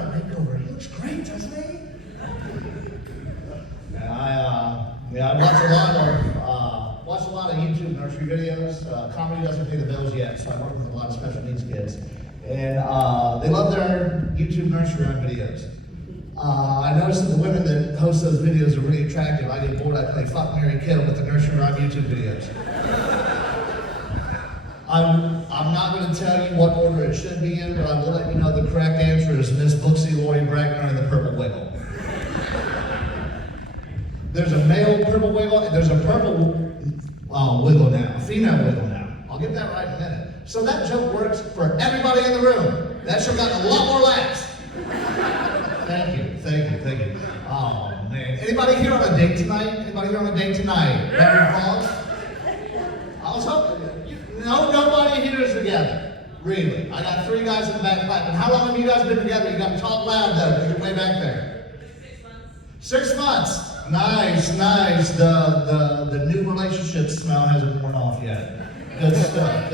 got a makeover. He looks great, doesn't he? And I watch a lot of YouTube nursery videos. Comedy doesn't pay the bills yet, so I work with a lot of special needs kids. And they love their YouTube nursery rhyme videos. I noticed that the women that host those videos are really attractive. I get bored, I play Fuck, Marry, Kill with the nursery rhyme YouTube videos. I'm not going to tell you what order it should be in, but I will let you know the correct answer is Miss Booksy, Lori Brackner, and the Purple Wiggle. There's a male purple wiggle, and there's a purple wiggle now, a female wiggle now. I'll get that right in a minute. So that joke works for everybody in the room. That should have gotten a lot more laughs. Thank you. Oh, man. Anybody here on a date tonight? Ready, I was hoping. Nobody here is together. Really. I got 3 guys in the back clapping. How long have you guys been together? You got to talk loud, though, because you're way back there. 6 months. Nice. The new relationship smell hasn't worn off yet. Good stuff.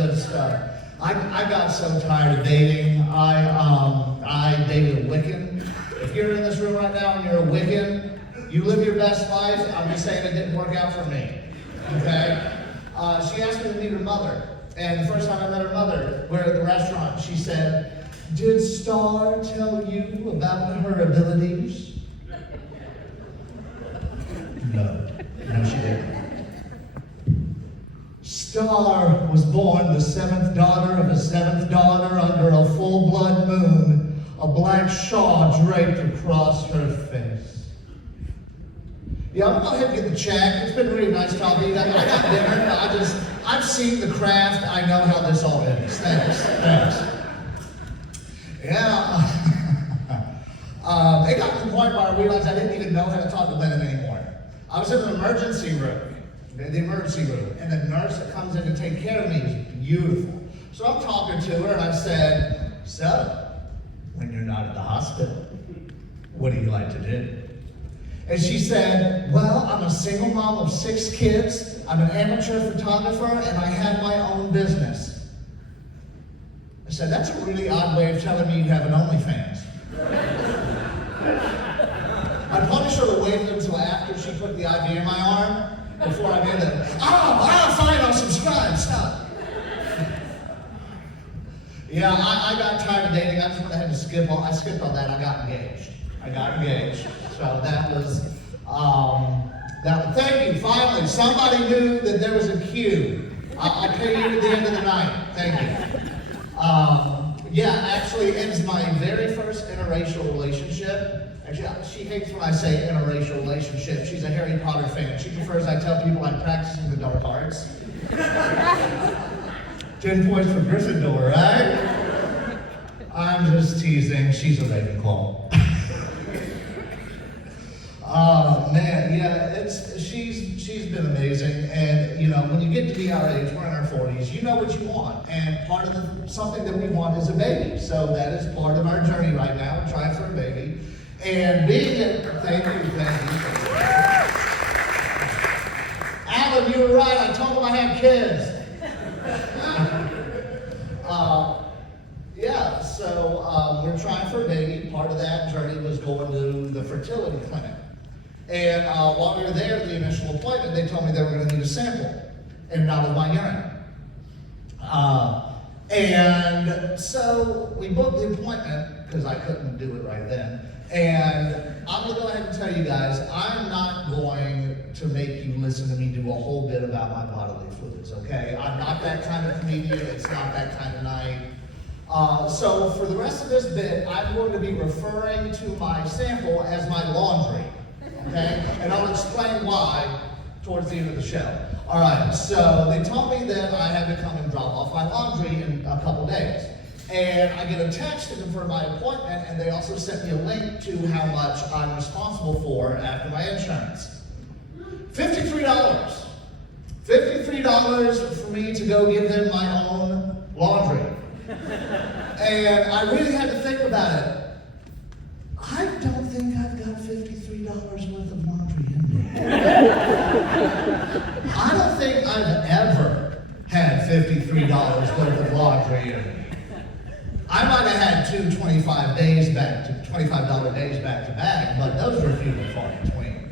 I got so tired of dating. I dated a Wiccan. If you're in this room right now and you're a Wiccan, you live your best life. I'm just saying it didn't work out for me. Okay? She asked me to meet her mother. And the first time I met her mother, we're at the restaurant. She said, "Did Star tell you about her abilities?" No, she didn't. Star was born the 7th daughter of a 7th daughter under a full blood moon, a black shawl draped across her face. Yeah, I'm gonna go ahead and get the check. It's been really nice talking to you guys. I got dinner. I've seen the craft. I know how this all ends. Thanks. Yeah. It got to the point where I realized I didn't even know how to talk to women anymore. I was in the emergency room, and the nurse that comes in to take care of me is beautiful. So I'm talking to her, and I said, "So, when you're not at the hospital, what do you like to do?" And she said, "Well, I'm a single mom of 6 kids, I'm an amateur photographer, and I have my own business." I said, "That's a really odd way of telling me you have an OnlyFans." I probably should have waited until after she put the IV in my arm before I did it. Fine, I'll subscribe, stop. Yeah, I got tired of dating. I just went ahead and skipped all that. I got engaged. So that was, thank you, finally. Somebody knew that there was a cue. I'll pay you at the end of the night. Thank you. Actually, it's my very first interracial relationship. Actually, she hates when I say interracial relationship. She's a Harry Potter fan. She prefers I tell people I'm practicing the dark arts. 10 points for Gryffindor, right? I'm just teasing. She's a Ravenclaw. Oh man, yeah, she's been amazing, and when you get to be our age, we're in our 40s, you know what you want, and part of something that we want is a baby. So that is part of our journey right now. We're trying for a baby, and thank you. Alan, you were right. I told him I had kids. So we're trying for a baby. Part of that journey was going to the fertility clinic. And while we were there at the initial appointment, they told me they were going to need a sample, and not of my urine. And so we booked the appointment, because I couldn't do it right then. And I'm going to go ahead and tell you guys, I'm not going to make you listen to me do a whole bit about my bodily fluids, okay? I'm not that kind of comedian. It's not that kind of night. So for the rest of this bit, I'm going to be referring to my sample as my laundry. Okay? And I'll explain why towards the end of the show. All right, so they told me that I had to come and drop off my laundry in a couple days. And I get a text to confirm my appointment, and they also sent me a link to how much I'm responsible for after my insurance. $53. $53 for me to go give them my own laundry. And I really had to think about it. I don't think I've got $53 worth of laundry in me. I don't think I've ever had $53 worth of laundry in me. I might have had two $25 days back to back, but those were few and far between.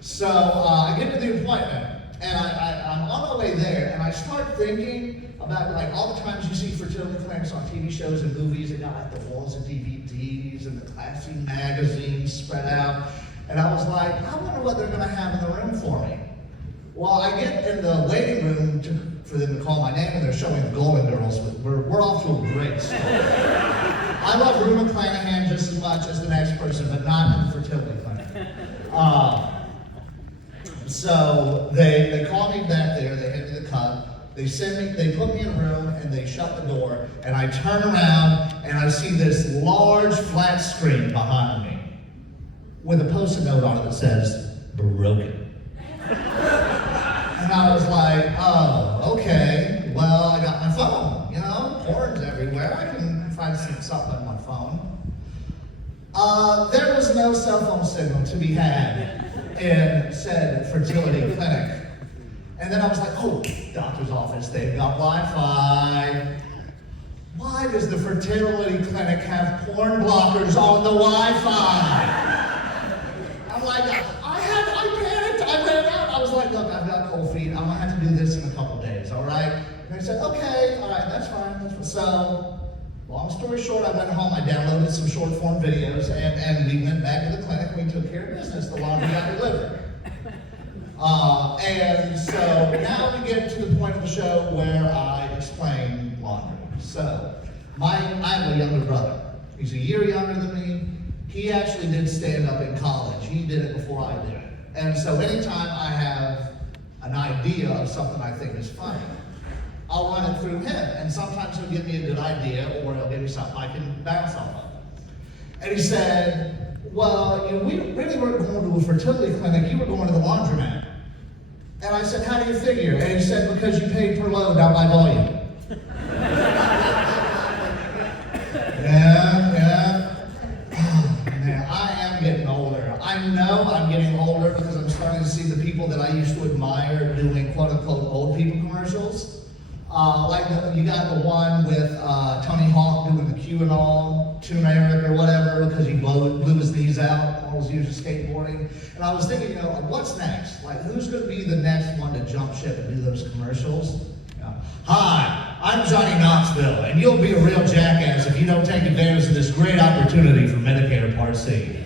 So I get to the appointment, and I'm on my way there, and I start thinking about like all the times you see fertility clinics on TV shows and movies. They got like the walls of DVDs and the classy magazines spread out, and I was like, I wonder what they're going to have in the room for me. Well, I get in the waiting room for them to call my name, and they're showing the Golden Girls. We're off to a great start. I love Rue McClanahan just as much as the next person, but not in the fertility clinic. So they call me back there, they hit me the cup, they put me in a room, and they shut the door, and I turn around, and I see this large flat screen behind me with a Post-it note on it that says, broken. And I was like, oh, okay, well, I got my phone, porn's everywhere, I can find something on my phone. There was no cell phone signal to be had in said fertility clinic. And then I was like, oh, doctor's office, they've got Wi-Fi. Why does the fertility clinic have porn blockers on the Wi-Fi? I'm like, I panicked, I ran out. I was like, look, I've got cold feet, I'm gonna have to do this in a couple days, all right? And they said, okay, all right, that's fine. So, long story short, I went home, I downloaded some short form videos, and we went back to the clinic and we took care of business. The laundry got delivered. And so now we get to the point of the show where I explain laundry. So, I have a younger brother. He's a year younger than me. He actually did stand up in college. He did it before I did it. And so anytime I have an idea of something I think is funny, I'll run it through him. And sometimes he'll give me a good idea, or he'll give me something I can bounce off of. And he said, well, we really weren't going to a fertility clinic, you were going to the laundromat. And I said, how do you figure? And he said, because you paid per load, not by volume. Yeah. Oh, man, I am getting older. I know I'm getting older because I'm starting to see the people that I used to admire doing quote-unquote old people commercials. You got the one with Tony Hawk doing the QAnon turmeric or whatever because he blew his knees out while he was using skateboarding. And I was thinking, what's next? Like, who's going to be the next one to jump ship and do those commercials? Hi, I'm Johnny Knoxville, and you'll be a real jackass if you don't take advantage of this great opportunity for Medicare Part C.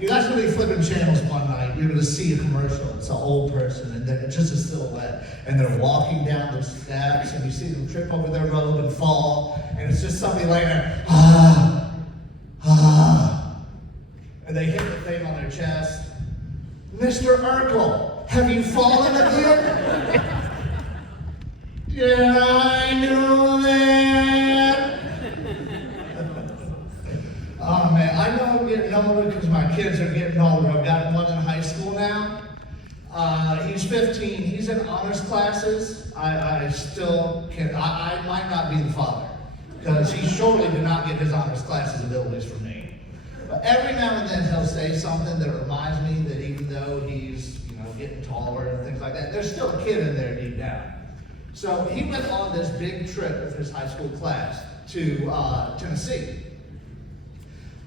You guys will be flipping channels one night, you're going to see a commercial. It's an old person, and it's just a silhouette, and they're walking down the steps, and you see them trip over their robe and fall, and it's just somebody laying there, and they hit the thing on their chest. Mr. Urkel, have you fallen again? Yeah, I knew that. Oh man, I know I'm getting older because my kids are getting older. I've got one in high school now. He's 15, he's in honors classes. I still can't, I might not be the father because he surely did not get his honors classes abilities from me. But every now and then he'll say something that reminds me that even though he's getting taller and things like that, there's still a kid in there deep down. So he went on this big trip with his high school class to Tennessee.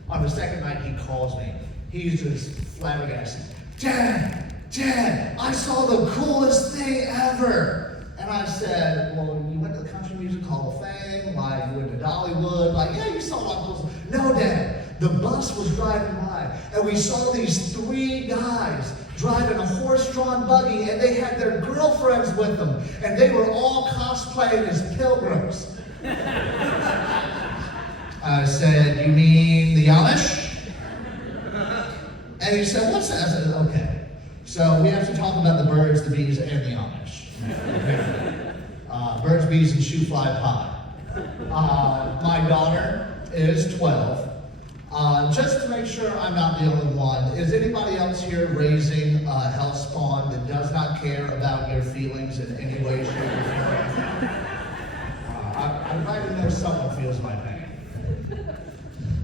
On the second night he calls me. He's just flabbergasted. Dad, I saw the coolest thing ever. And I said, well, you went to the Country Music Hall of Fame, like you went to Dollywood, yeah, you saw a lot of cool stuff. No, Dad, the bus was driving by, and we saw these 3 guys driving a horse-drawn buggy, and they had their girlfriends with them, and they were all cosplaying as pilgrims. I said, you mean the Amish? And he said, what's that? I said, okay. So we have to talk about the birds, the bees, and the Amish. Birds, bees, and shoe fly pie. My daughter is 12. Just to make sure I'm not the only one, is anybody else here raising a health spawn that does not care about your feelings in any way, shape, or form? I'd like to know someone feels my pain.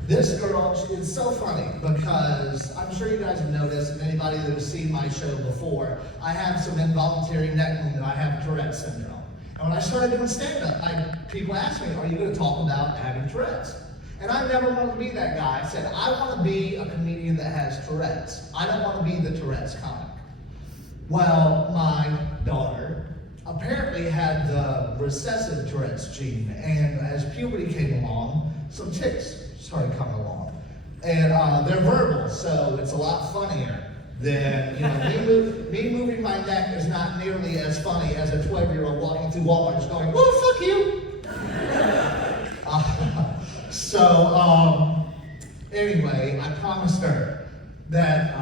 This girl is so funny because I'm sure you guys have noticed, and anybody that has seen my show before, I have some involuntary neck movement. I have Tourette's syndrome. And when I started doing stand-up, people asked me, are you going to talk about having Tourette's? And I never wanted to be that guy. I said, I want to be a comedian that has Tourette's. I don't want to be the Tourette's comic. Well, my daughter apparently had the recessive Tourette's gene, and as puberty came along, some tics started coming along. And they're verbal, so it's a lot funnier than, me moving my neck is not nearly as funny as a 12-year-old walking through Walmart just going, "Whoa, fuck you!" Anyway, I promised her that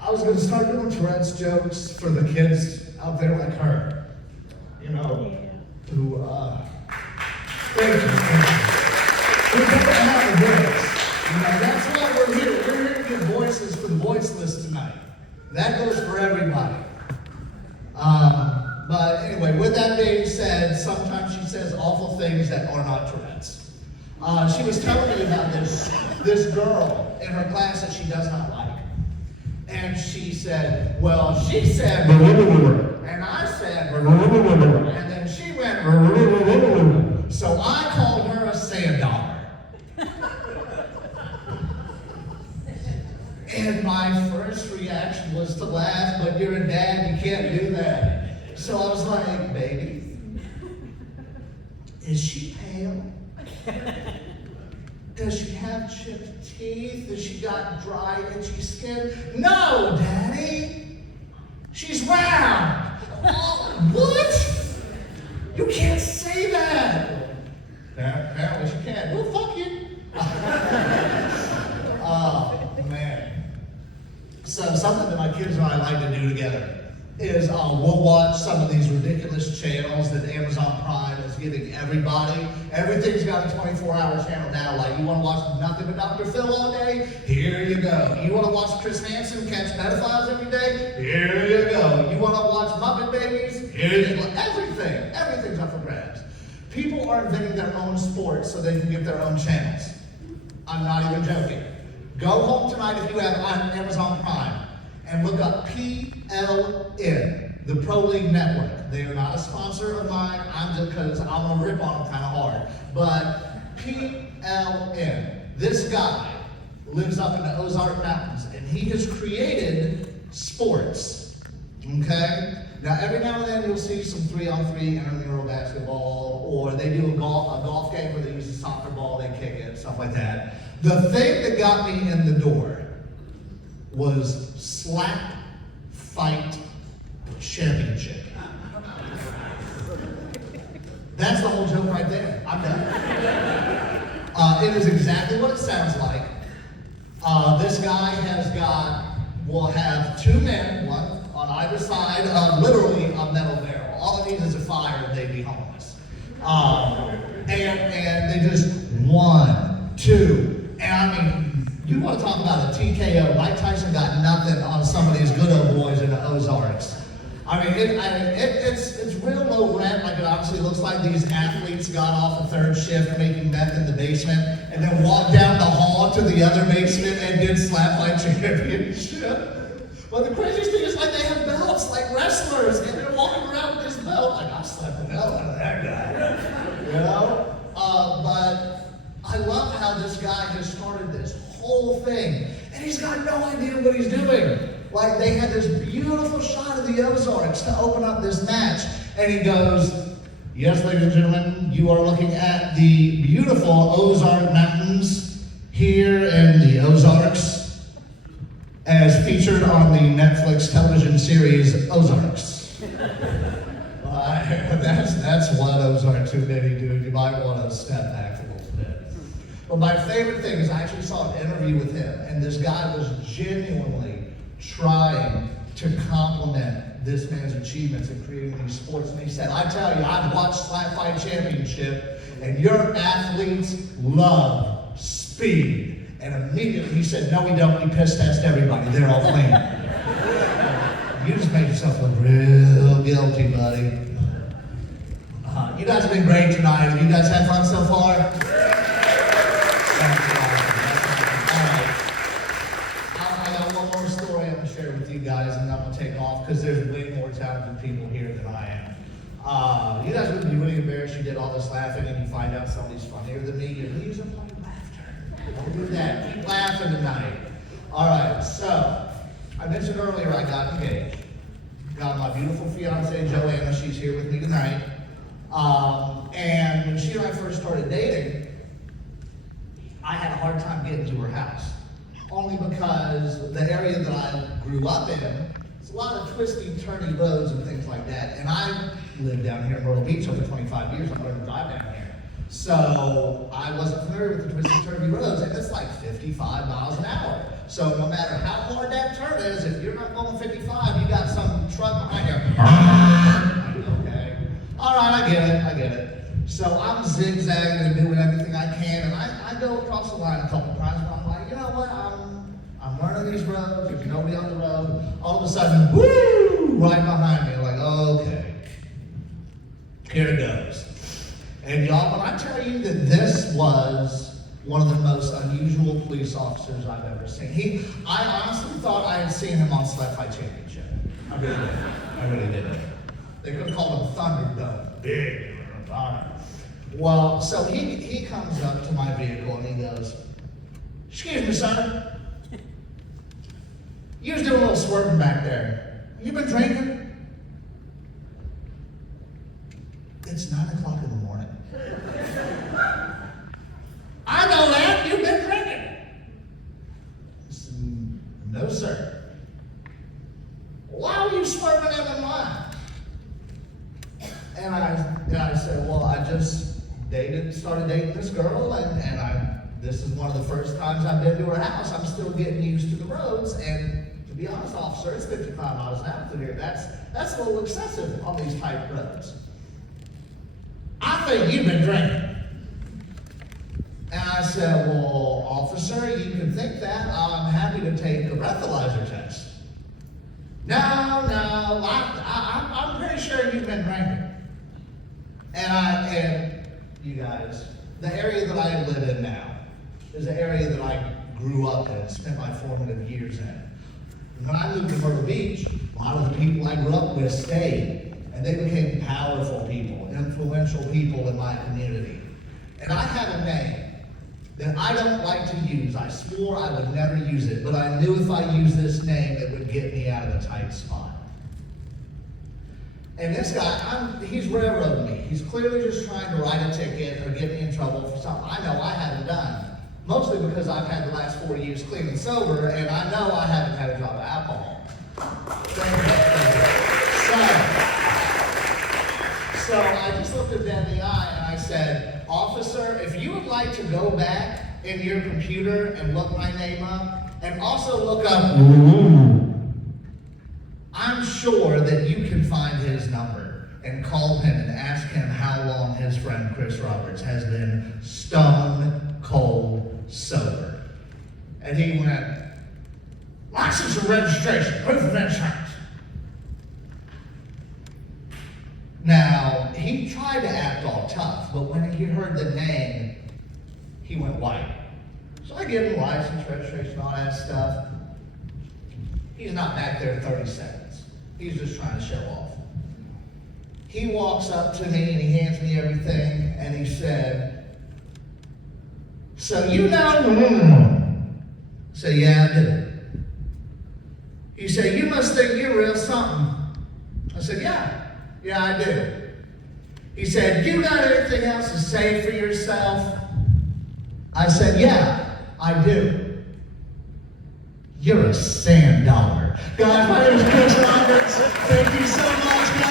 I was going to start doing Tourette's jokes for the kids out there like her, who, thank you. Who don't have a voice. That's why we're here. We're here to give voices for the voiceless tonight. That goes for everybody. But anyway, with that being said, sometimes she says awful things that are not Tourette's. She was telling me about this girl in her class that she does not like. And she said, well, she said, and I said, and then she went, so I called her a sand dollar. And my first reaction was to laugh, but you're a dad, you can't do that. So I was like, baby, is she pale? Does she have chipped teeth? Has she got dry, itchy skin? No, Daddy. She's round. Oh, what? You can't say that. Apparently she can. Well, fuck you. Oh, man. So something that my kids and I like to do together is we'll watch some of these ridiculous channels that Amazon Prime is giving everybody. Everything's got a 24-hour channel now. Like, you want to watch nothing but Dr. Phil all day? Here you go. You want to watch Chris Hansen catch pedophiles every day? Here you go. You want to watch Muppet Babies? Here you go. Everything's up for grabs. People are inventing their own sports so they can get their own channels. I'm not even joking. Go home tonight if you have Amazon Prime and look up PLN, the Pro League Network. They are not a sponsor of mine. I'm just because I'm gonna rip on them kind of hard. But PLN, this guy lives up in the Ozark Mountains, and he has created sports. Okay. Now every now and then you'll see some 3-on-3 intramural basketball, or they do a golf game where they use a soccer ball, they kick it, stuff like that. The thing that got me in the door was Slap Fight Championship. That's the whole joke right there. I'm done. It is exactly what it sounds like. This guy will have two men, one on either side of literally a metal barrel. All it needs is a fire and they'd be homeless. And they just 1, 2, and I mean, you want to talk about a TKO. Mike Tyson got nothing on some of these good old boys in the Ozarks. I mean, it's real low rent. Like, it honestly looks like these athletes got off a third shift making meth in the basement and then walked down the hall to the other basement and did Slap Fight Championship. But the craziest thing is, like, they have belts like wrestlers, and they're walking around with this belt. Like, I slapped the hell out of that guy. But I love how this guy has started this whole thing, and he's got no idea what he's doing. Like, they had this beautiful shot of the Ozarks to open up this match, and he goes, yes, ladies and gentlemen, you are looking at the beautiful Ozark Mountains here in the Ozarks, as featured on the Netflix television series Ozarks. That's one Ozark too many, dude. You might want to step back a little bit. But my favorite thing is I actually saw an interview with him, and this guy was genuinely trying to compliment this man's achievements in creating these sports. And he said, I tell you, I've watched Slap Fight Championship, and your athletes love speed. And immediately he said, no, we don't. We piss test everybody. They're all clean. You just made yourself look real guilty, buddy. You guys have been great tonight. Have you guys had fun so far? I got one more story I'm going to share with you guys, and I'm going to take off because there's way more talented people here than I am. You did all this laughing and you find out somebody's funnier than me, you lose a point of laughter. Don't do that. Keep laughing tonight. All right, so I mentioned earlier I got engaged. Got my beautiful fiance Joanna. She's here with me tonight. And when she and I first started dating, I had a hard time getting to her house. Only because the area that I grew up in, it's a lot of twisty, turny roads and things like that. And I lived down here in Myrtle Beach over 25 years. I'm going to drive down here. So I wasn't familiar with the twisty, turny roads. And it's like 55 miles an hour. So no matter how hard that turn is, if you're not going 55, you got some truck behind you. Okay. All right, I get it. So I'm zigzagging and doing everything I can, and I go across the line a couple times, but I'm like, you know what, I'm learning these roads, there's nobody on the road. All of a sudden, woo, right behind me, like, okay, here it goes. And y'all, when I tell you that this was one of the most unusual police officers I've ever seen. I honestly thought I had seen him on Slap Fight Championship. I really did. They could have called him Thunderdome. Big. Well, so he comes up to my vehicle and he goes, "Excuse me, sir. You was doing a little swerving back there. You been drinking?" It's 9 o'clock in the morning. "I know that. You've been drinking." I said, "No, sir." "Why were you swerving in the line?" And I said, "Well, I just started dating this girl, and this is one of the first times I've been to her house. I'm still getting used to the roads, and to be honest, officer, it's 55 miles an hour through here. That's a little excessive on these tight roads. I think you've been drinking." And I said, "Well, officer, you can think that. I'm happy to take a breathalyzer test." No, I'm pretty sure you've been drinking." And you guys, the area that I live in now is an area that I grew up in, spent my formative years in. When I moved to Myrtle Beach, a lot of the people I grew up with stayed, and they became powerful people, influential people in my community. And I have a name that I don't like to use. I swore I would never use it, but I knew if I used this name, it would get me out of the tight spot. And this guy, he's railroading me. He's clearly just trying to write a ticket or get me in trouble for something I know I haven't done. Mostly because I've had the last 4 years clean and sober, and I know I haven't had a drop of alcohol. So I just looked at them in the eye and I said, "Officer, if you would like to go back in your computer and look my name up, and also look up, I'm sure that you can find his number and call him and ask him how long his friend Chris Roberts has been stone cold sober." And he went, "License and registration, proof of insurance." Now, he tried to act all tough, but when he heard the name, he went white. So I give him license, registration, all that stuff. He's not back there 30 seconds. He's just trying to show off. He walks up to me and he hands me everything and he said, "So you know?" I said, "Yeah, I do." He said, "You must think you're real something." I said, Yeah, I do." He said, "You got anything else to say for yourself?" I said, "Yeah, I do." "You're a sand dollar." Guys, my name is Chris Roberts. Thank you so much, guys.